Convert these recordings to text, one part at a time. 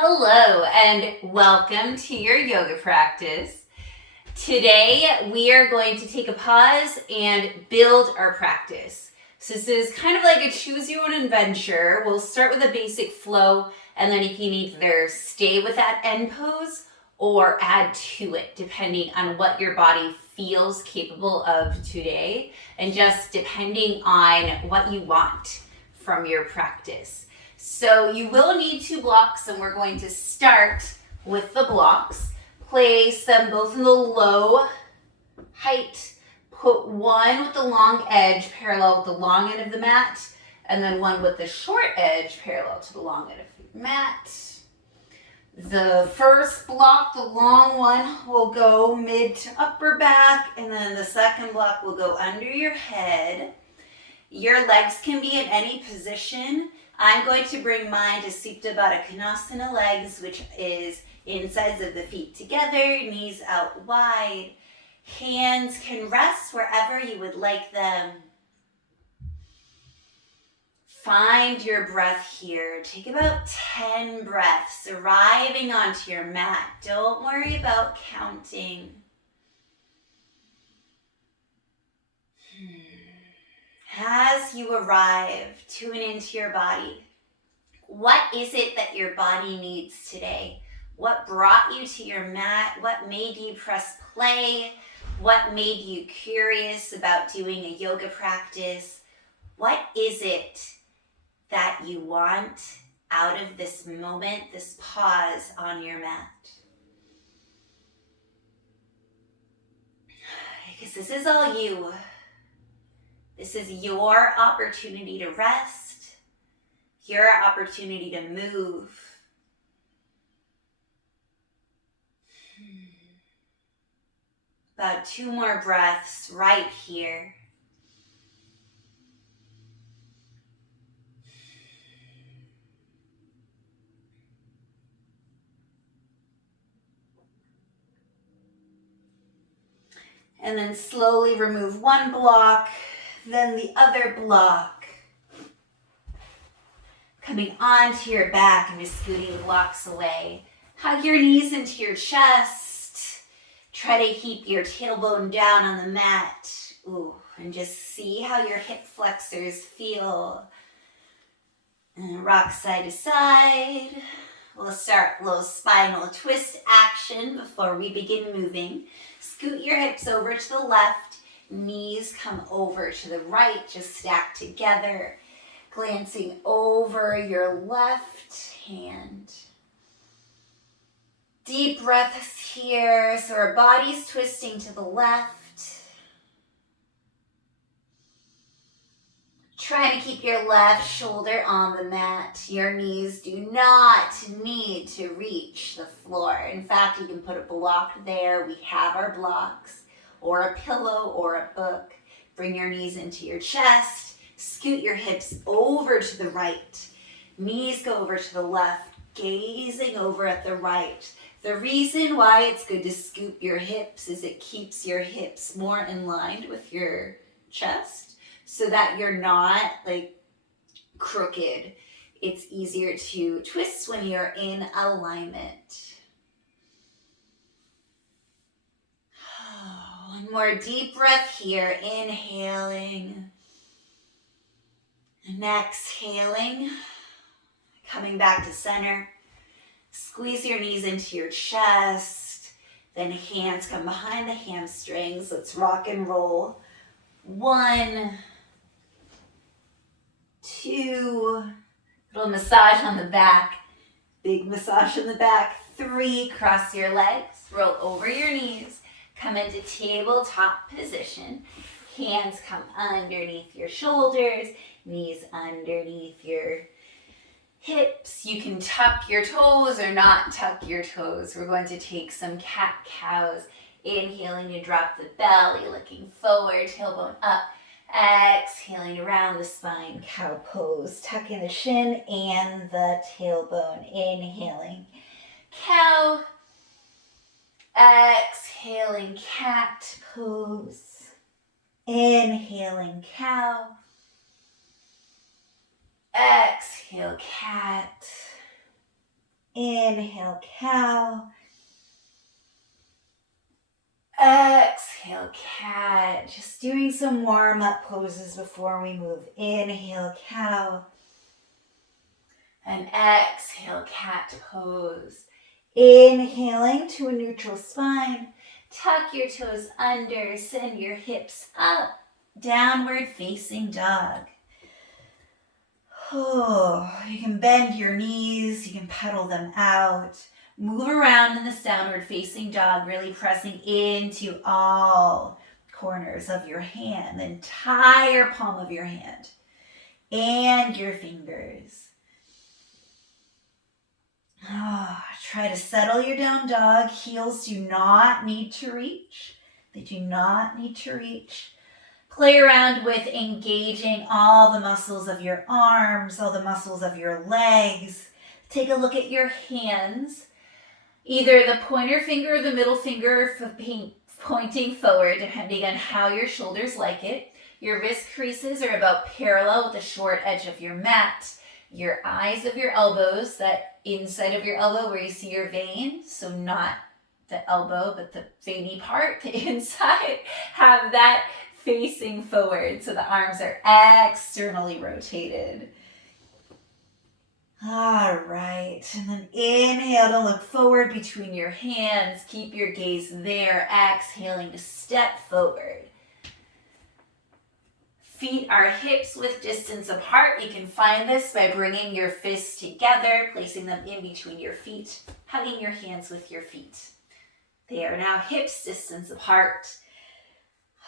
Hello and welcome to your yoga practice. Today we are going to take a pause and build our practice. So this is kind of like a choose your own adventure. We'll start with a basic flow and then you can either stay with that end pose or add to it depending on what your body feels capable of today and just depending on what you want from your practice. So you will need two blocks and we're going to start with the blocks. Place them both in the low height. Put one with the long edge parallel with the long end of the mat and then one with the short edge parallel to the long end of the mat. The first block, the long one, will go mid to upper back and then the second block will go under your head. Your legs can be in any position. I'm going to bring mine to Supta Baddha Konasana legs, which is insides of the feet together, knees out wide. Hands can rest wherever you would like them. Find your breath here. Take about 10 breaths, arriving onto your mat. Don't worry about counting. As you arrive, tune into your body. What is it that your body needs today? What brought you to your mat? What made you press play? What made you curious about doing a yoga practice? What is it that you want out of this moment, this pause on your mat? Because this is all you. This is your opportunity to rest, your opportunity to move. About 2 more breaths right here. And then slowly remove one block, then the other block. Coming onto your back and just scooting the blocks away. Hug your knees into your chest. Try to keep your tailbone down on the mat. Ooh, and just see how your hip flexors feel. And rock side to side. We'll start a little spinal twist action before we begin moving. Scoot your hips over to the left. Knees come over to the right, just stack together. Glancing over your left hand. Deep breaths here, so our body's twisting to the left. Trying to keep your left shoulder on the mat. Your knees do not need to reach the floor. In fact, you can put a block there. We have our blocks, or a pillow, or a book. Bring your knees into your chest. Scoot your hips over to the right. Knees go over to the left, gazing over at the right. The reason why it's good to scoop your hips is it keeps your hips more in line with your chest so that you're not like crooked. It's easier to twist when you're in alignment. One more deep breath here, inhaling. And exhaling, coming back to center. Squeeze your knees into your chest. Then hands come behind the hamstrings. Let's rock and roll. 1, 2, little massage on the back. Big massage on the back. 3, cross your legs. Roll over your knees. Come into tabletop position. Hands come underneath your shoulders. Knees underneath your hips. You can tuck your toes or not tuck your toes. We're going to take some cat-cows. Inhaling to drop the belly, looking forward, tailbone up. Exhaling around the spine, cow pose. Tucking the shin and the tailbone. Inhaling, cow. Exhaling, cat pose. Inhaling, cow. Exhale, cat. Inhale, cow. Exhale, cat. Just doing some warm-up poses before we move. Inhale, cow. And exhale, cat pose. Inhaling to a neutral spine. Tuck your toes under, send your hips up. Downward facing dog. Oh, you can bend your knees, you can pedal them out. Move around in this downward facing dog, really pressing into all corners of your hand, the entire palm of your hand, and your fingers. Oh, try to settle your down dog. Heels do not need to reach. They do not need to reach. Play around with engaging all the muscles of your arms, all the muscles of your legs. Take a look at your hands. Either the pointer finger or the middle finger pointing forward, depending on how your shoulders like it. Your wrist creases are about parallel with the short edge of your mat. Your eyes of your elbows, that inside of your elbow where you see your vein, so not the elbow, but the veiny part, the inside, have that facing forward, so the arms are externally rotated. All right, and then inhale to look forward between your hands. Keep your gaze there. Exhaling to step forward. Feet are hips width distance apart. You can find this by bringing your fists together, placing them in between your feet, hugging your hands with your feet. They are now hips distance apart.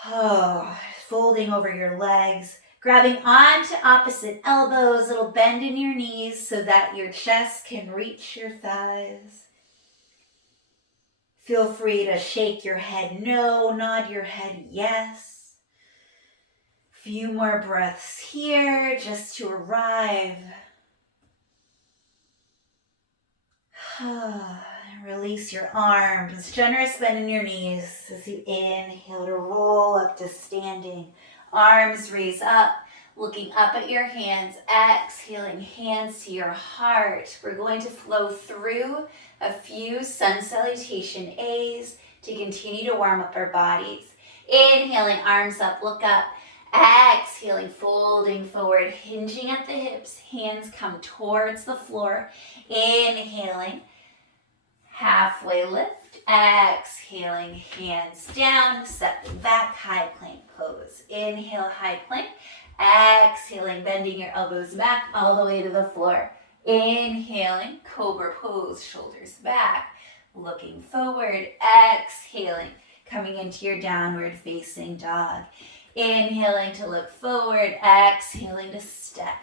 Oh, folding over your legs, grabbing onto opposite elbows, little bend in your knees so that your chest can reach your thighs. Feel free to shake your head no, nod your head yes. Few more breaths here just to arrive. Release your arms, generous bend in your knees as you inhale to roll up to standing. Arms raise up, looking up at your hands, exhaling hands to your heart. We're going to flow through a few sun salutation A's to continue to warm up our bodies. Inhaling, arms up, look up. Exhaling, folding forward, hinging at the hips. Hands come towards the floor. Inhaling, halfway lift. Exhaling, hands down, stepping back, high plank pose. Inhale, high plank. Exhaling, bending your elbows back all the way to the floor. Inhaling, cobra pose, shoulders back, looking forward. Exhaling, coming into your downward facing dog. Inhaling to look forward, exhaling to step.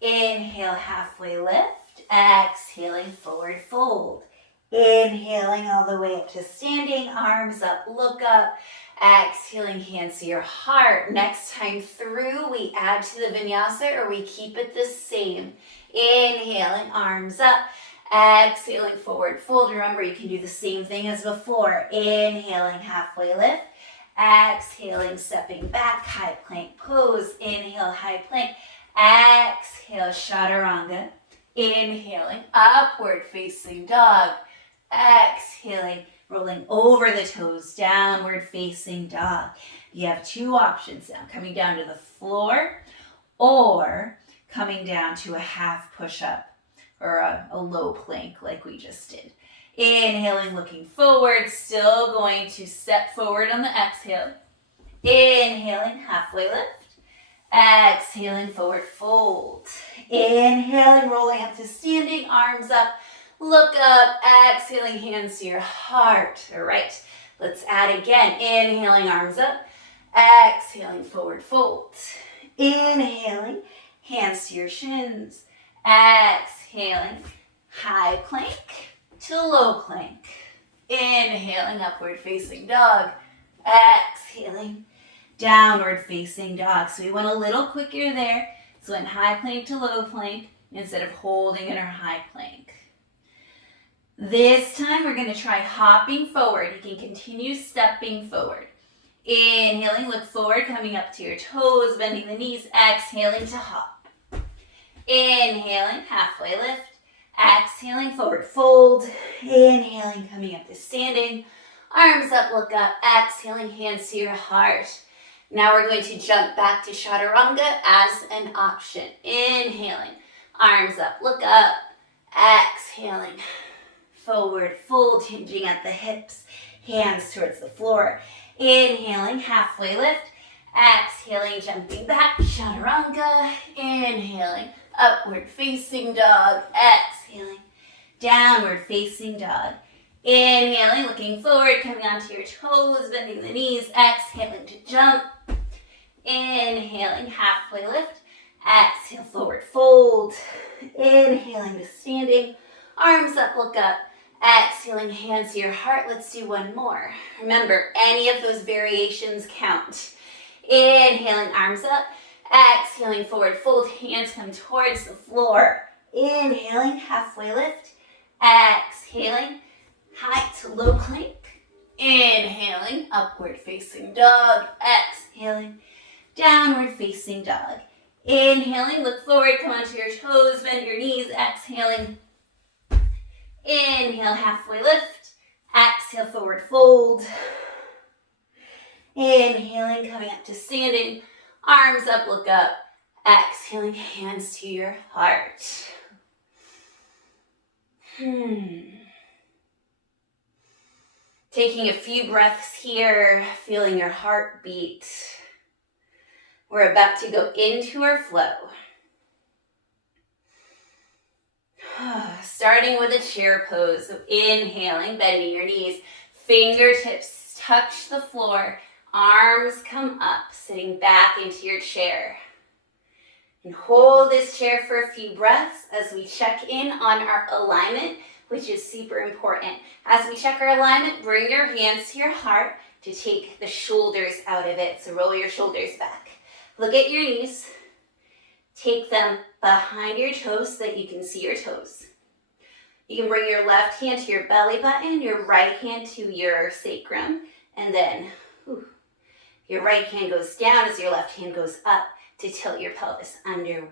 Inhale, halfway lift. Exhaling, forward fold. Inhaling all the way up to standing, arms up, look up. Exhaling, hands to your heart. Next time through, we add to the vinyasa or we keep it the same. Inhaling, arms up. Exhaling, forward fold. Remember, you can do the same thing as before. Inhaling, halfway lift. Exhaling, stepping back, high plank pose. Inhale, high plank. Exhale, chaturanga. Inhaling, upward facing dog. Exhaling, rolling over the toes, downward facing dog. You have two options now, coming down to the floor or coming down to a half push-up or a low plank like we just did. Inhaling, looking forward, still going to step forward on the exhale. Inhaling, halfway lift. Exhaling, forward fold. Inhaling, rolling up to standing, arms up, look up. Exhaling, hands to your heart. All right, let's add again. Inhaling, arms up. Exhaling, forward fold. Inhaling, hands to your shins. Exhaling, high plank to low plank. Inhaling, upward facing dog. Exhaling, downward facing dog. So we went a little quicker there. So in high plank to low plank instead of holding in our high plank. This time we're going to try hopping forward. You can continue stepping forward. Inhaling, look forward, coming up to your toes, bending the knees. Exhaling to hop. Inhaling, halfway lift. Exhaling, forward fold. Inhaling, coming up to standing. Arms up, look up. Exhaling, hands to your heart. Now we're going to jump back to chaturanga as an option. Inhaling, arms up, look up. Exhaling, forward fold, hinging at the hips. Hands towards the floor. Inhaling, halfway lift. Exhaling, jumping back, chaturanga. Inhaling, upward facing dog. Exhaling, downward facing dog. Inhaling, looking forward, coming onto your toes, bending the knees. Exhaling to jump. Inhaling, halfway lift. Exhale, forward fold. Inhaling to standing. Arms up, look up. Exhaling, hands to your heart. Let's do one more. Remember, any of those variations count. Inhaling, arms up. Exhaling, forward fold. Hands come towards the floor. Inhaling, halfway lift. Exhaling, high to low plank. Inhaling, upward facing dog. Exhaling, downward facing dog. Inhaling, look forward, come onto your toes, bend your knees. Exhaling. Inhale, halfway lift. Exhale, forward fold. Inhaling, coming up to standing. Arms up, look up. Exhaling, hands to your heart. Taking a few breaths here, feeling your heartbeat. We're about to go into our flow. Starting with a chair pose. So inhaling, bending your knees. Fingertips touch the floor. Arms come up, sitting back into your chair. And hold this chair for a few breaths as we check in on our alignment, which is super important. As we check our alignment, bring your hands to your heart to take the shoulders out of it. So roll your shoulders back. Look at your knees. Take them behind your toes so that you can see your toes. You can bring your left hand to your belly button, your right hand to your sacrum, and then your right hand goes down as your left hand goes up to tilt your pelvis under.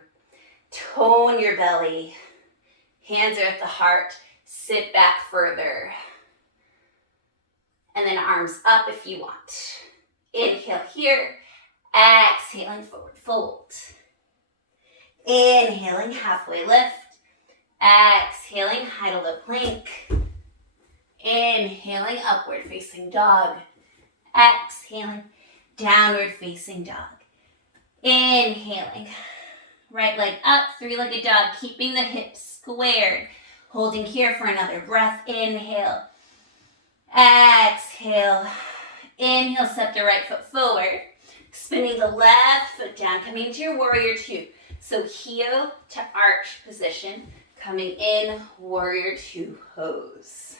Tone your belly. Hands are at the heart. Sit back further. And then arms up if you want. Inhale here. Exhaling, forward fold. Inhaling, halfway lift. Exhaling, high to low plank. Inhaling, upward facing dog. Exhaling, downward facing dog. Inhaling, right leg up, three-legged dog, keeping the hips squared. Holding here for another breath. Inhale. Exhale. Inhale, step the right foot forward. Spinning the left foot down, coming into your warrior two. So heel to arch position, coming in warrior two pose.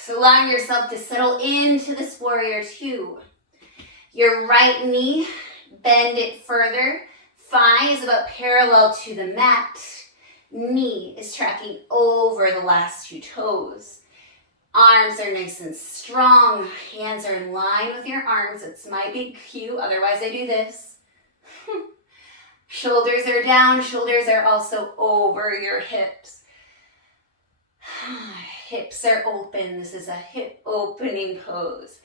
So allowing yourself to settle into this warrior two. Your right knee, bend it further. Thigh is about parallel to the mat. Knee is tracking over the last two toes. Arms are nice and strong. Hands are in line with your arms. It's my big cue. Otherwise, I do this. Shoulders are down. Shoulders are also over your hips. Hips are open. This is a hip opening pose.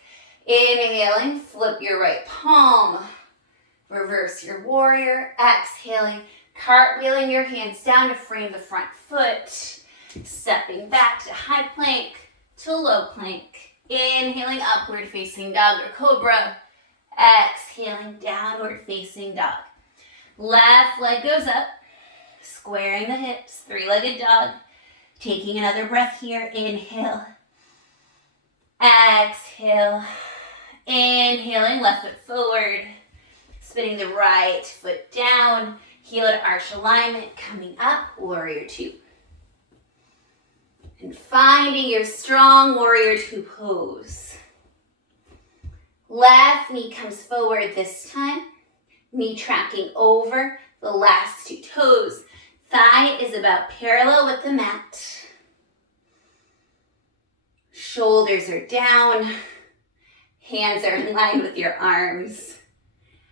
Inhaling, flip your right palm. Reverse your warrior. Exhaling, cartwheeling your hands down to frame the front foot. Stepping back to high plank to low plank. Inhaling, upward facing dog or cobra. Exhaling, downward facing dog. Left leg goes up, squaring the hips, three-legged dog. Taking another breath here. Inhale. Exhale. Inhaling, left foot forward. Spinning the right foot down. Heel to arch alignment. Coming up, warrior two. And finding your strong warrior two pose. Left knee comes forward this time. Knee tracking over the last two toes. Thigh is about parallel with the mat. Shoulders are down. Hands are in line with your arms.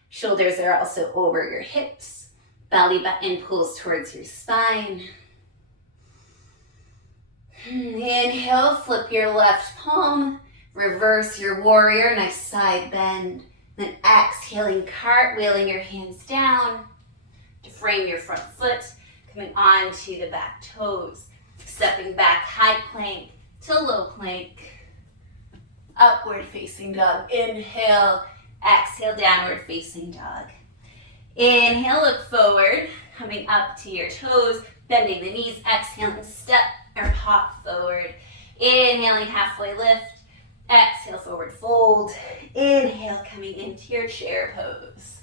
Shoulders are also over your hips. Belly button pulls towards your spine. Inhale, flip your left palm. Reverse your warrior, nice side bend. Then exhaling, cartwheeling your hands down to frame your front foot, coming onto the back toes. Stepping back, high plank to low plank. Upward facing dog. Inhale, exhale, downward facing dog. Inhale, look forward, coming up to your toes, bending the knees, exhaling, step or hop forward. Inhaling, halfway lift. Exhale, forward fold. Inhale, coming into your chair pose.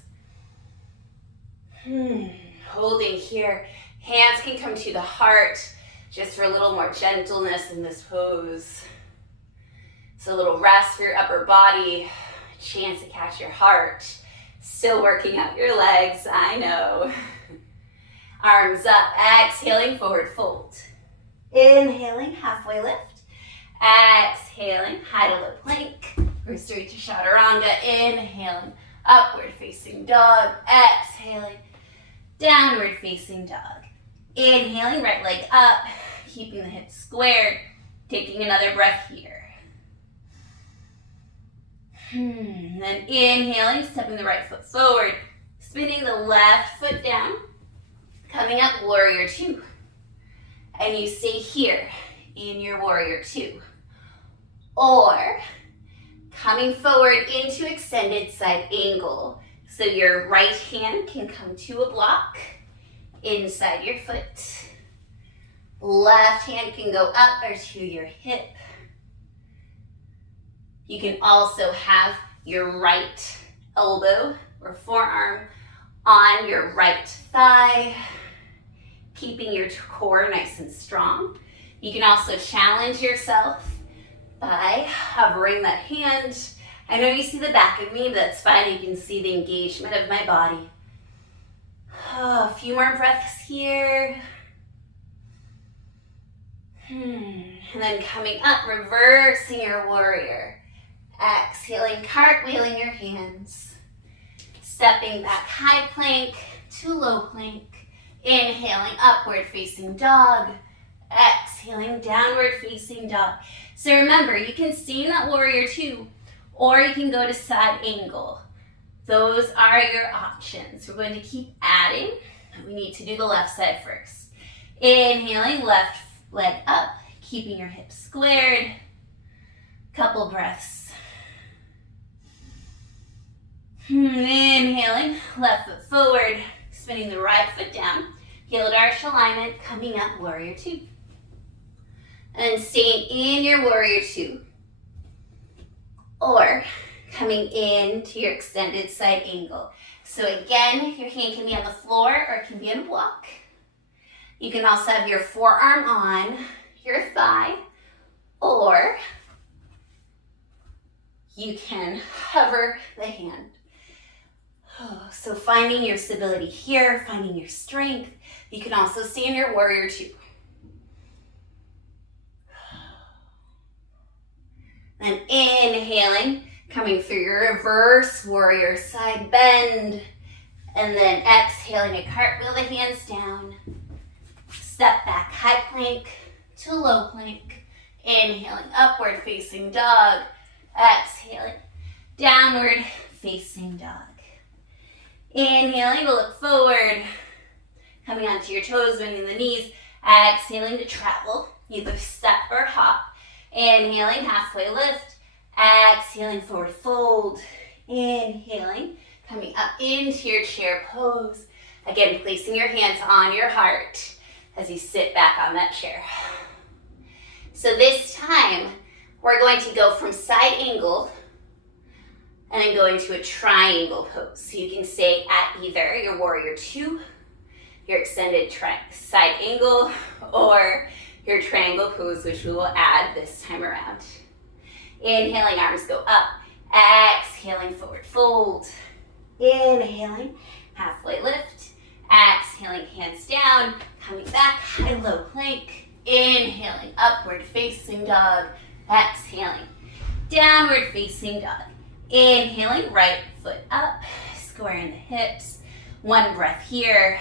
Holding here. Hands can come to the heart just for a little more gentleness in this pose. So a little rest for your upper body. Chance to catch your heart. Still working out your legs, I know. Arms up, exhaling, forward fold. Inhaling, halfway lift. Exhaling, high to low plank. Or straight to chaturanga. Inhaling, upward facing dog. Exhaling, downward facing dog. Inhaling, right leg up, keeping the hips squared. Taking another breath here. Then inhaling, stepping the right foot forward, spinning the left foot down, coming up, warrior two. And you stay here in your warrior two. Or coming forward into extended side angle. So your right hand can come to a block inside your foot. Left hand can go up or to your hip. You can also have your right elbow or forearm on your right thigh, keeping your core nice and strong. You can also challenge yourself by hovering that hand. I know you see the back of me, but that's fine. You can see the engagement of my body. A few more breaths here. And then coming up, reversing your warrior. Exhaling, cartwheeling your hands. Stepping back, high plank to low plank. Inhaling, upward facing dog. Exhaling, downward facing dog. So remember, you can stay in that warrior two, or you can go to side angle. Those are your options. We're going to keep adding. We need to do the left side first. Inhaling, left leg up, keeping your hips squared. Couple breaths. Inhaling, left foot forward, spinning the right foot down. Heel to arch alignment, coming up, warrior two. And staying in your warrior two. Or coming into your extended side angle. So again, your hand can be on the floor or it can be on a block. You can also have your forearm on your thigh, or you can hover the hand. So finding your stability here, finding your strength. You can also stay in your warrior two. Then inhaling, coming through your reverse warrior side bend. And then exhaling to cartwheel the hands down. Step back, high plank to low plank. Inhaling, upward facing dog. Exhaling, downward facing dog. Inhaling to look forward. Coming onto your toes, bending the knees. Exhaling to travel, either step or hop. Inhaling, halfway lift. Exhaling, forward fold. Inhaling, coming up into your chair pose. Again, placing your hands on your heart as you sit back on that chair. So this time, we're going to go from side angle and then go into a triangle pose. So you can stay at either your warrior two, your extended side angle, or your triangle pose, which we will add this time around. Inhaling, arms go up. Exhaling, forward fold. Inhaling, halfway lift. Exhaling, hands down. Coming back, high low plank. Inhaling, upward facing dog. Exhaling, downward facing dog. Inhaling, right foot up, squaring the hips. One breath here.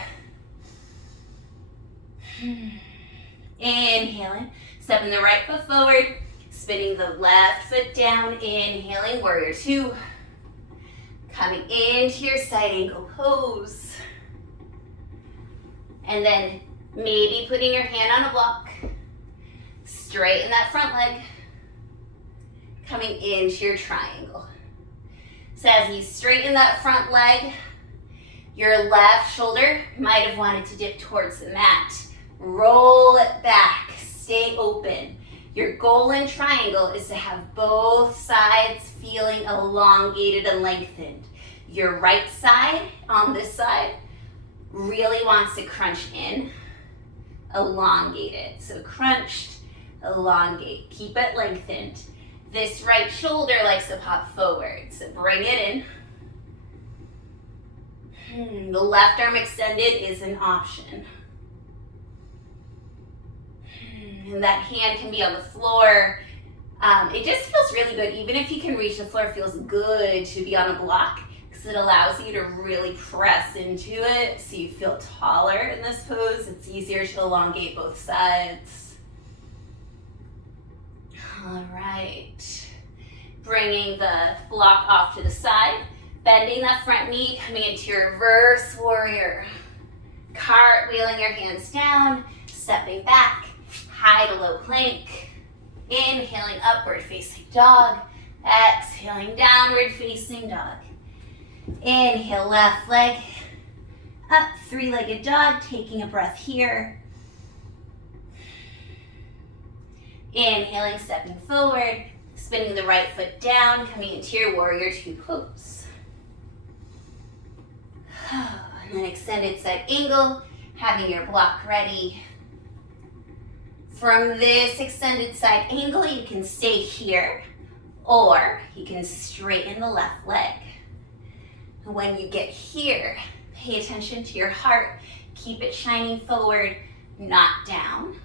Inhaling, stepping the right foot forward, spinning the left foot down. Inhaling, warrior two. Coming into your side angle pose. And then maybe putting your hand on a block. Straighten that front leg. Coming into your triangle. So as you straighten that front leg, your left shoulder might have wanted to dip towards the mat. Roll it back, stay open. Your goal in triangle is to have both sides feeling elongated and lengthened. Your right side, on this side, really wants to crunch in, elongate it. So crunched, elongate, keep it lengthened. This right shoulder likes to pop forward, so bring it in. The left arm extended is an option. And that hand can be on the floor. It just feels really good. Even if you can reach the floor, it feels good to be on a block because it allows you to really press into it so you feel taller in this pose. It's easier to elongate both sides. All right. Bringing the block off to the side. Bending that front knee, coming into your reverse warrior. Cartwheeling your hands down, stepping back. High to low plank. Inhaling, upward facing dog. Exhaling, downward facing dog. Inhale, left leg up, three-legged dog, taking a breath here. Inhaling, stepping forward, spinning the right foot down, coming into your warrior two pose. And then extended side angle, having your block ready. From this extended side angle, you can stay here, or you can straighten the left leg. When you get here, pay attention to your heart. Keep it shining forward, not down.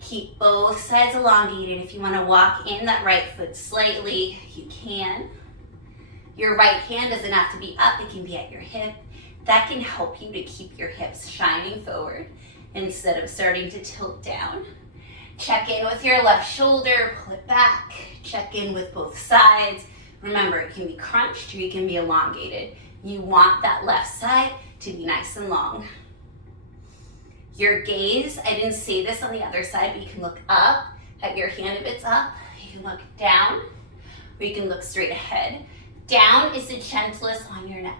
Keep both sides elongated. If you want to walk in that right foot slightly, you can. Your right hand doesn't have to be up, it can be at your hip. That can help you to keep your hips shining forward instead of starting to tilt down. Check in with your left shoulder, pull it back. Check in with both sides. Remember, it can be crunched or you can be elongated. You want that left side to be nice and long. Your gaze, I didn't say this on the other side, but you can look up at your hand if it's up. You can look down, or you can look straight ahead. Down is the gentlest on your neck.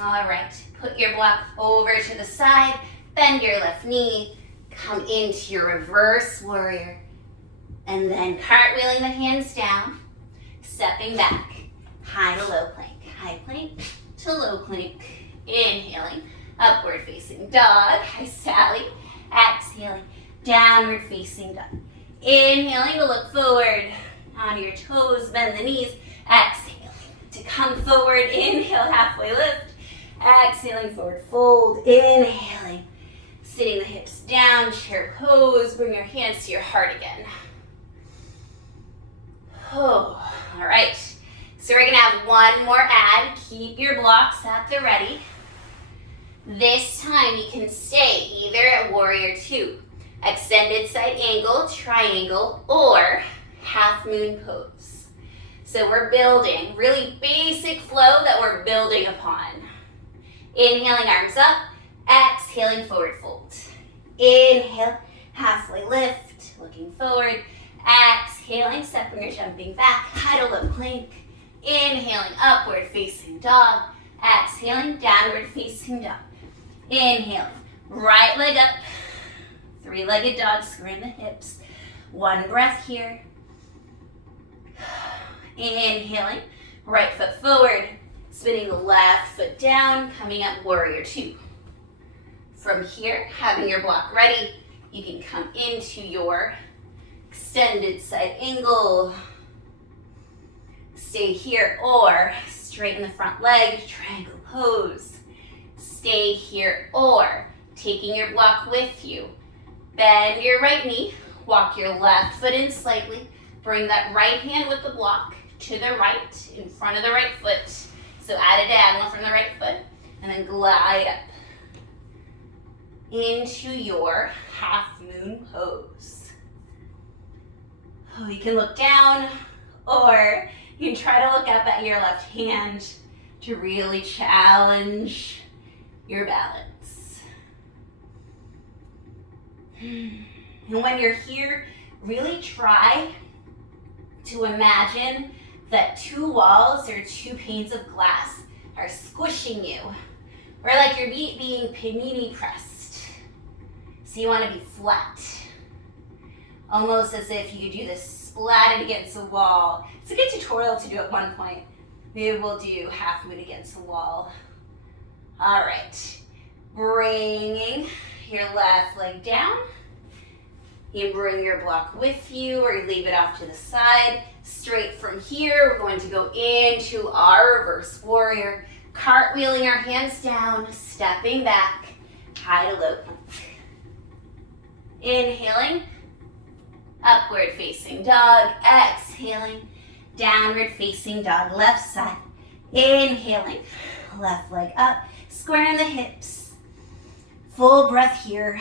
All right, put your block over to the side, bend your left knee, come into your reverse warrior, and then cartwheeling the hands down, stepping back, high to low plank, high plank to low plank, inhaling, upward facing dog, hi Sally, exhaling, downward facing dog, inhaling to look forward, onto your toes, bend the knees, exhaling to come forward, inhale, halfway lift, exhaling, forward fold, inhaling, sitting the hips down, chair pose, bring your hands to your heart again. Oh, all right, so we're gonna have one more add. Keep your blocks at the ready. This time you can stay either at warrior two, extended side angle, triangle, or half moon pose. So we're building, really basic flow that we're building upon. Inhaling, arms up, exhaling, forward fold. Inhale, halfway lift, looking forward. Exhaling, stepping or jumping back, high to low plank. Inhaling, upward facing dog. Exhaling, downward facing dog. Inhaling, right leg up, three-legged dog, squaring the hips. One breath here. Inhaling, right foot forward, spinning the left foot down, coming up warrior two. From here, having your block ready, you can come into your extended side angle. Stay here or straighten the front leg, triangle pose. Stay here or taking your block with you. Bend your right knee, walk your left foot in slightly, bring that right hand with the block to the right, in front of the right foot. So add a diagonal from the right foot, and then glide up into your half moon pose. Oh, you can look down, or you can try to look up at your left hand to really challenge your balance. And when you're here, really try to imagine that two walls or two panes of glass are squishing you, or like your feet being panini pressed. So you want to be flat, almost as if you do this splatted against the wall. It's a good tutorial to do at one point. Maybe we'll do half moon against the wall. All right, bringing your left leg down. You bring your block with you, or you leave it off to the side. Straight from here, we're going to go into our reverse warrior. Cartwheeling our hands down, stepping back, high to low plank. Inhaling, upward facing dog. Exhaling, downward facing dog, left side. Inhaling, left leg up, squaring the hips. Full breath here.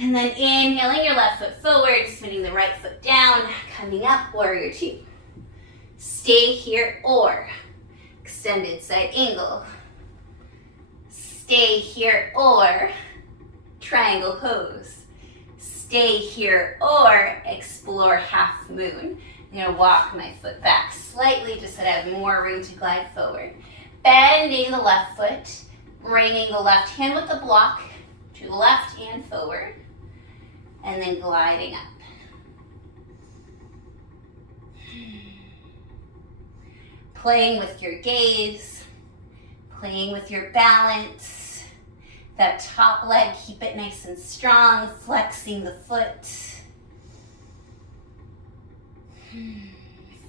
And then inhaling your left foot forward, spinning the right foot down, coming up, warrior two. Stay here, or extended side angle. Stay here, or triangle pose. Stay here, or explore half moon. I'm gonna walk my foot back slightly just so that I have more room to glide forward. Bending the left foot, bringing the left hand with the block to the left and forward, and then gliding up. Playing with your gaze, playing with your balance. That top leg, keep it nice and strong, flexing the foot.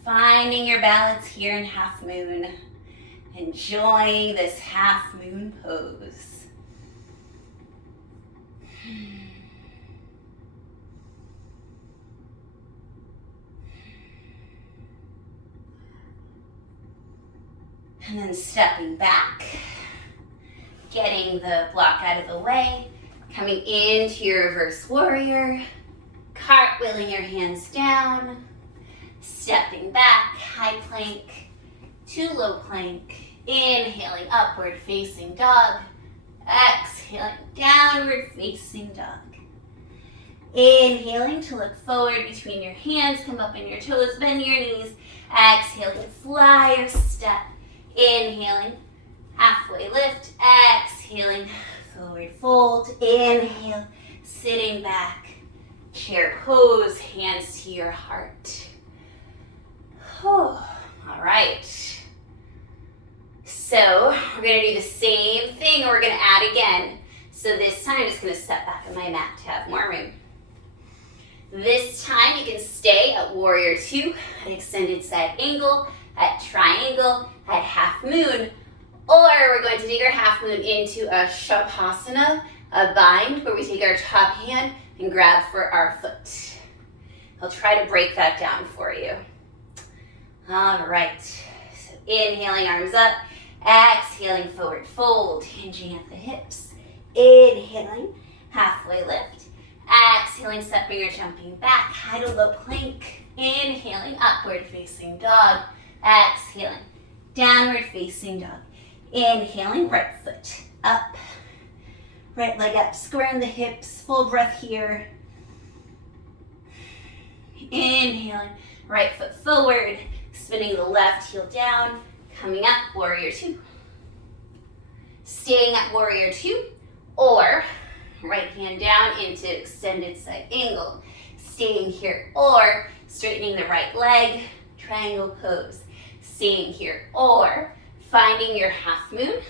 Finding your balance here in half moon. Enjoying this half moon pose. And then stepping back, getting the block out of the way, coming into your reverse warrior, cartwheeling your hands down, stepping back, high plank to low plank, inhaling upward facing dog, exhaling downward facing dog. Inhaling to look forward between your hands, come up in your toes, bend your knees, exhaling, fly or step. Inhaling, halfway lift, exhaling, forward fold, inhale, sitting back, chair pose, hands to your heart. All right. So we're gonna do the same thing, we're gonna add again. So this time I'm just gonna step back on my mat to have more room. This time you can stay at warrior two, at extended side angle, at triangle, at half moon, or we're going to take our half moon into a shavasana, a bind, where we take our top hand and grab for our foot. I'll try to break that down for you. All right, so inhaling, arms up, exhaling, forward fold, hinging at the hips, inhaling, halfway lift, exhaling, stepping or jumping back, high to low plank, inhaling, upward facing dog, exhaling, downward facing dog. Inhaling, right foot up, right leg up, squaring the hips, full breath here. Inhaling, right foot forward, spinning the left heel down, coming up, warrior two. Staying at warrior two, or right hand down into extended side angle. Staying here, or straightening the right leg, triangle pose. Staying here, or finding your half moon,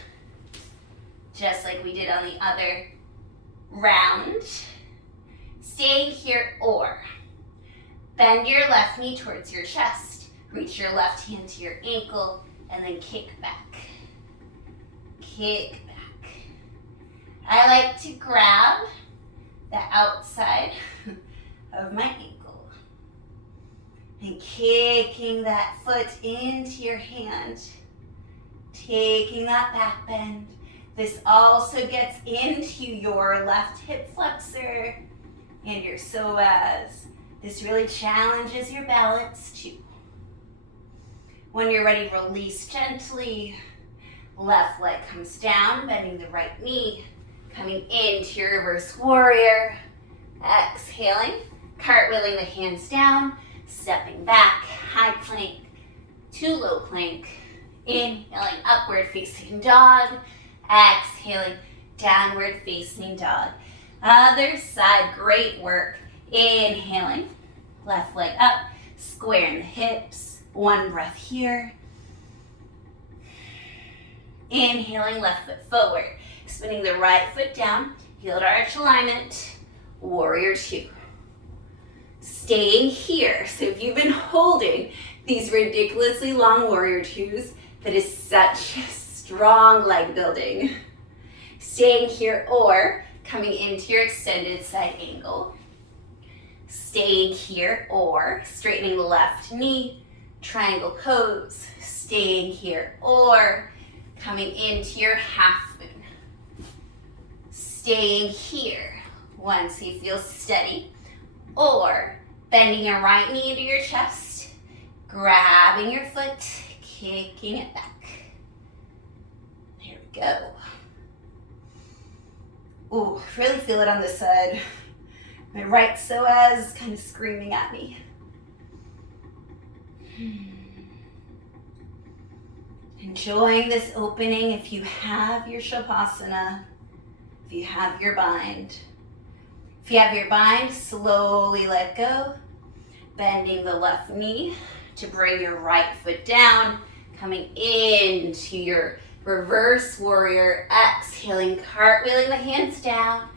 just like we did on the other round. Staying here, or bend your left knee towards your chest, reach your left hand to your ankle, and then kick back. Kick back. I like to grab the outside of my ankle and kicking that foot into your hand, taking that back bend. This also gets into your left hip flexor and your psoas. This really challenges your balance too. When you're ready, release gently. Left leg comes down, bending the right knee, coming into your reverse warrior. Exhaling, cartwheeling the hands down, stepping back, high plank to low plank. Inhaling, upward facing dog. Exhaling, downward facing dog. Other side, great work. Inhaling, left leg up, squaring the hips. One breath here. Inhaling, left foot forward. Spinning the right foot down, heel to arch alignment. Warrior two. Staying here. So if you've been holding these ridiculously long warrior twos, that is such strong leg building. Staying here or coming into your extended side angle. Staying here or straightening the left knee, triangle pose. Staying here or coming into your half moon. Staying here once you feel steady, or bending your right knee into your chest, grabbing your foot, kicking it back. There we go. Ooh, really feel it on this side. My right psoas is kind of screaming at me. Enjoying this opening if you have your shavasana, if you have your bind. If you have your bind, slowly let go, bending the left knee to bring your right foot down, coming into your reverse warrior, exhaling, cartwheeling the hands down,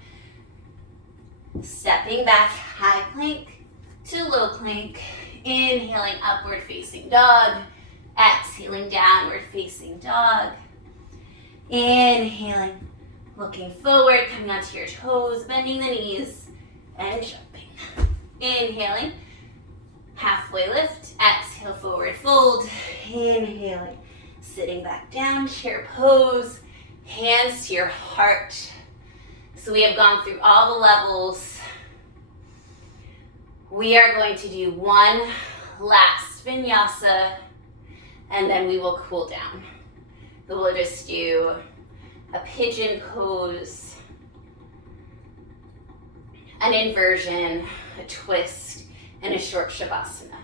stepping back, high plank to low plank, inhaling, upward facing dog, exhaling, downward facing dog, inhaling, looking forward, coming onto your toes, bending the knees, and jumping. Inhaling, halfway lift, exhale, forward fold, inhaling, sitting back down, chair pose, hands to your heart. So we have gone through all the levels. We are going to do one last vinyasa, and then we will cool down. So we'll just do a pigeon pose, an inversion, a twist, and a short shavasana.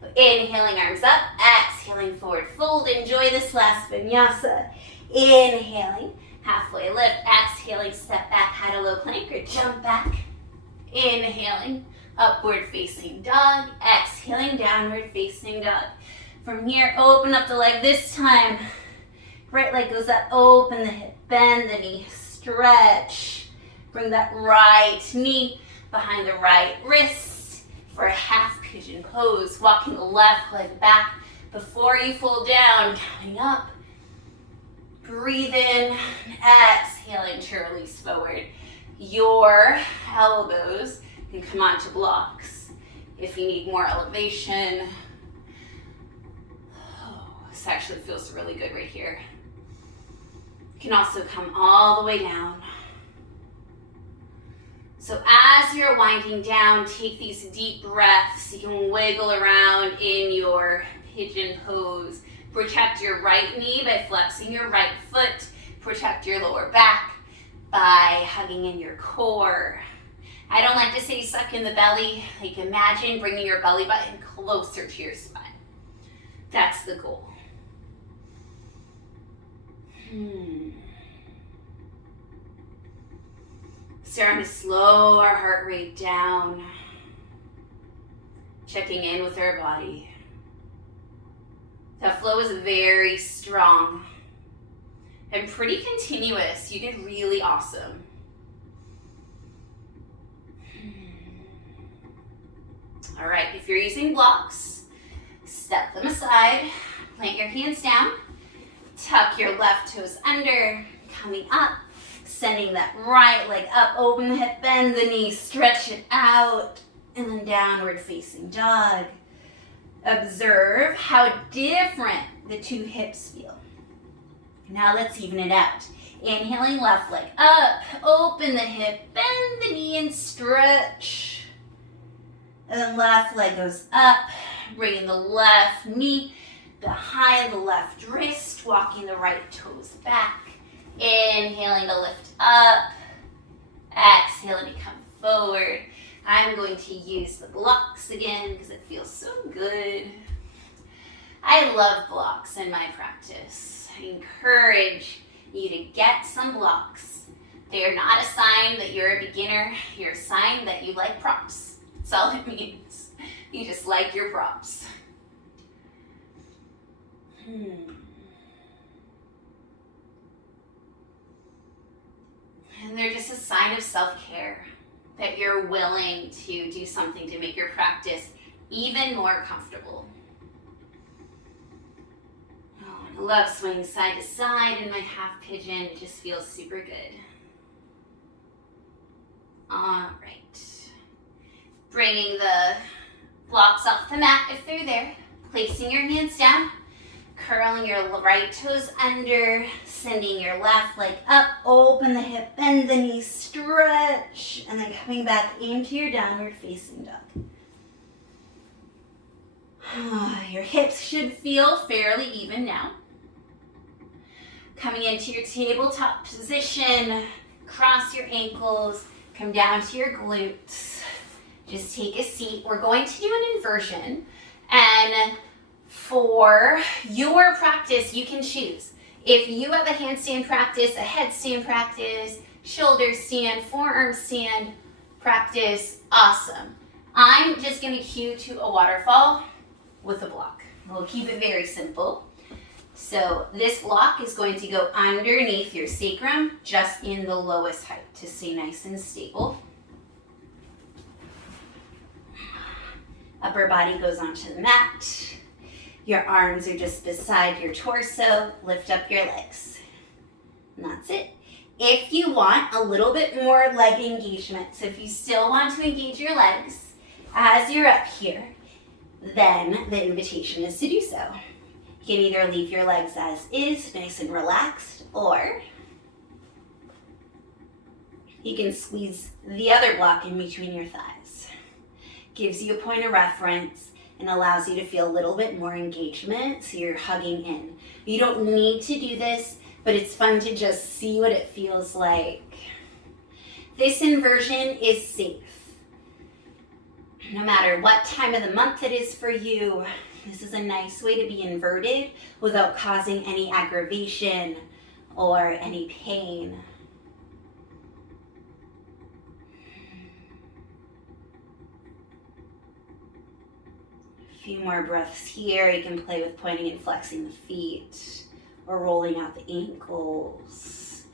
So inhaling, arms up, exhaling, forward fold. Enjoy this last vinyasa. Inhaling, halfway lift, exhaling, step back, high to low plank or jump back. Inhaling, upward facing dog, exhaling, downward facing dog. From here, open up the leg this time. Right leg goes up, open the hip, bend the knee, stretch. Bring that right knee behind the right wrist for a half pigeon pose. Walking the left leg back before you fold down, coming up. Breathe in, exhaling to release forward. Your elbows can come onto blocks if you need more elevation. Oh, this actually feels really good right here. You can also come all the way down. So as you're winding down, take these deep breaths. You can wiggle around in your pigeon pose. Protect your right knee by flexing your right foot. Protect your lower back by hugging in your core. I don't like to say suck in the belly. Like imagine bringing your belly button closer to your spine. That's the goal. Starting to slow our heart rate down. Checking in with our body. That flow is very strong and pretty continuous. You did really awesome. All right, if you're using blocks, step them aside, plant your hands down, tuck your left toes under, coming up, Sending that right leg up, open the hip, bend the knee, stretch it out, and then downward facing dog. Observe how different the two hips feel. Now let's even it out. Inhaling, left leg up, open the hip, bend the knee and stretch. And then left leg goes up, bringing the left knee behind the left wrist, walking the right toes back. Inhaling to lift up, exhaling to come forward. I'm going to use the blocks again because it feels so good. I love blocks in my practice. I encourage you to get some blocks. They are not a sign that you're a beginner. You're a sign that you like props. That's all it means. You just like your props. And they're just a sign of self-care, that you're willing to do something to make your practice even more comfortable. Oh, I love swaying side to side in my half pigeon. It just feels super good. All right. Bringing the blocks off the mat if they're there. Placing your hands down. Curling your right toes under, sending your left leg up, open the hip, bend the knee, stretch, and then coming back into your downward facing dog. Your hips should feel fairly even now. Coming into your tabletop position, cross your ankles, come down to your glutes. Just take a seat. We're going to do an inversion, and for your practice, you can choose. If you have a handstand practice, a headstand practice, shoulder stand, forearm stand practice, awesome. I'm just going to cue to a waterfall with a block. We'll keep it very simple. So this block is going to go underneath your sacrum, just in the lowest height to stay nice and stable. Upper body goes onto the mat. Your arms are just beside your torso. Lift up your legs. And that's it. If you want a little bit more leg engagement, so if you still want to engage your legs as you're up here, then the invitation is to do so. You can either leave your legs as is, nice and relaxed, or you can squeeze the other block in between your thighs. Gives you a point of reference and allows you to feel a little bit more engagement, so you're hugging in. You don't need to do this, but it's fun to just see what it feels like. This inversion is safe. No matter what time of the month it is for you, this is a nice way to be inverted without causing any aggravation or any pain. A few more breaths here. You can play with pointing and flexing the feet or rolling out the ankles.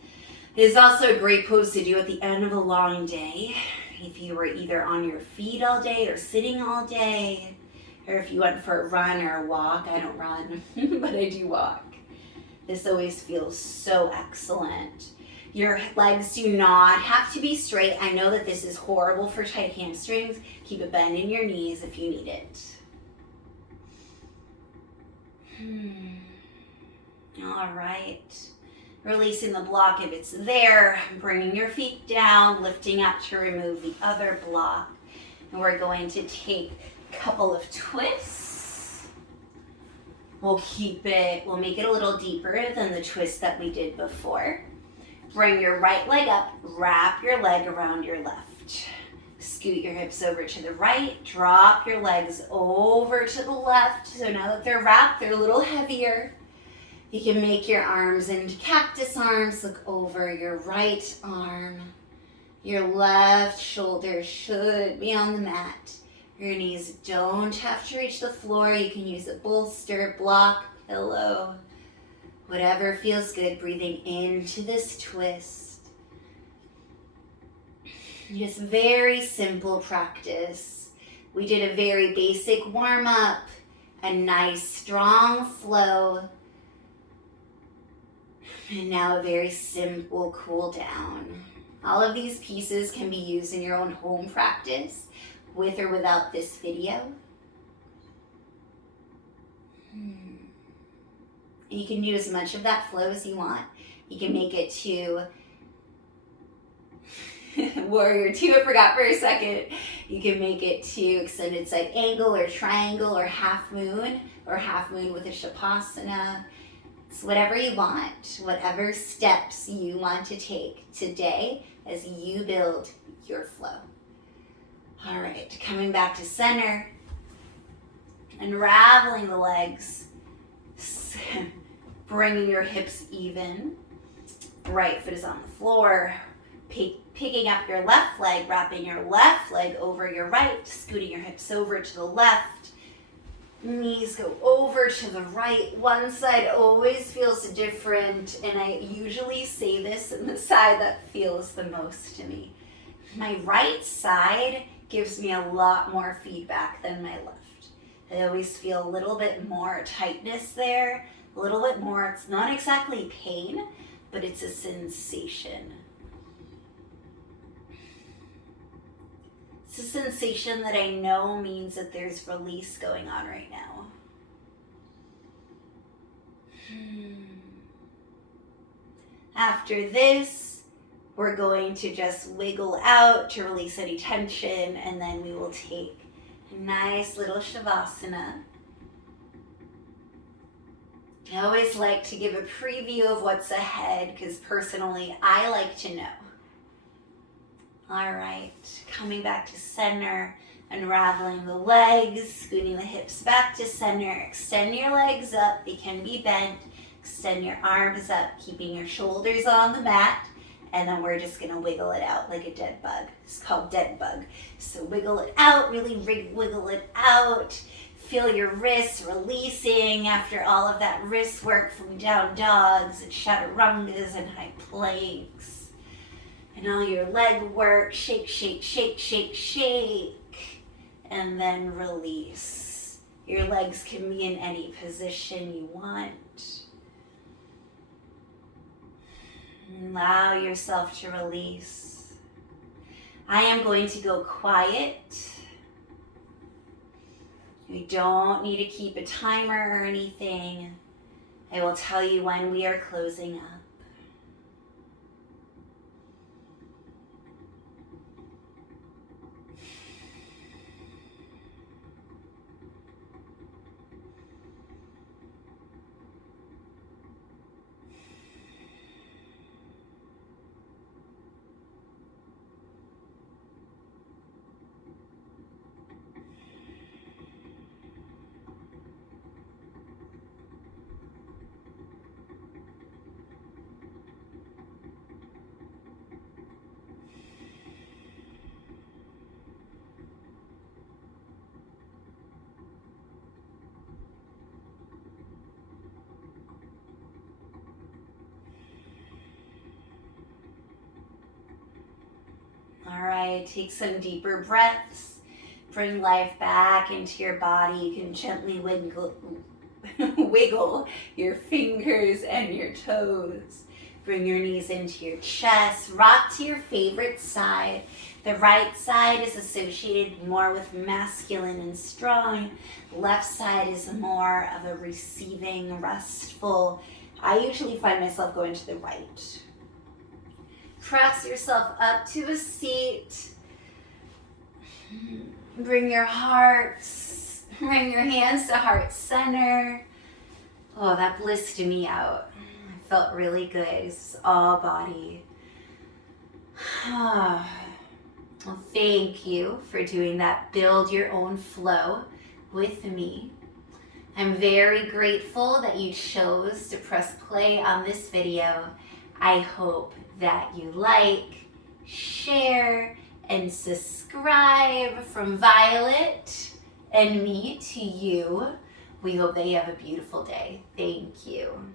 It is also a great pose to do at the end of a long day. If you were either on your feet all day or sitting all day, or if you went for a run or a walk. I don't run, but I do walk. This always feels so excellent. Your legs do not have to be straight. I know that this is horrible for tight hamstrings. Keep a bend in your knees if you need it. All right. Releasing the block if it's there, bringing your feet down, lifting up to remove the other block. And we're going to take a couple of twists. We'll make it a little deeper than the twist that we did before. Bring your right leg up, wrap your leg around your left. Scoot your hips over to the right, drop your legs over to the left. So now that they're wrapped, they're a little heavier. You can make your arms into cactus arms. Look over your right arm. Your left shoulder should be on the mat. Your knees don't have to reach the floor. You can use a bolster, block, pillow, whatever feels good. Breathing into this twist. Just very simple practice. We did a very basic warm-up, a nice strong flow. And now a very simple cool down. All of these pieces can be used in your own home practice, with or without this video. You can do as much of that flow as you want. You can make it to Warrior Two, I forgot for a second. You can make it to extended side angle or triangle or half moon with a Shavasana. It's whatever you want, whatever steps you want to take today as you build your flow. All right, coming back to center, unraveling the legs, bringing your hips even. Right foot is on the floor, picking up your left leg, wrapping your left leg over your right, scooting your hips over to the left. Knees go over to the right. One side always feels different, and I usually say this in the side that feels the most to me. My right side gives me a lot more feedback than my left. I always feel a little bit more tightness there, a little bit more. It's not exactly pain, but it's a sensation. It's a sensation that I know means that there's release going on right now. After this, we're going to just wiggle out to release any tension, and then we will take a nice little Shavasana. I always like to give a preview of what's ahead because personally, I like to know. All right, coming back to center, unraveling the legs, scooting the hips back to center. Extend your legs up, they can be bent. Extend your arms up, keeping your shoulders on the mat. And then we're just gonna wiggle it out like a dead bug. It's called dead bug. So wiggle it out, really wiggle it out. Feel your wrists releasing after all of that wrist work from down dogs and chaturangas and high planks. And all your leg work, shake, shake, shake, shake, shake, and then release. Your legs can be in any position you want. Allow yourself to release. I am going to go quiet. We don't need to keep a timer or anything. I will tell you when we are closing up. All right, take some deeper breaths. Bring life back into your body. You can gently wiggle your fingers and your toes. Bring your knees into your chest. Rock to your favorite side. The right side is associated more with masculine and strong. Left side is more of a receiving, restful. I usually find myself going to the right. Press yourself up to a seat. Bring your hands to heart center. Oh, that blissed me out. I felt really good. It's all body. Well, thank you for doing that. Build your own flow with me. I'm very grateful that you chose to press play on this video. I hope that you like, share, and subscribe. From Violet and me to you. We hope that you have a beautiful day. Thank you.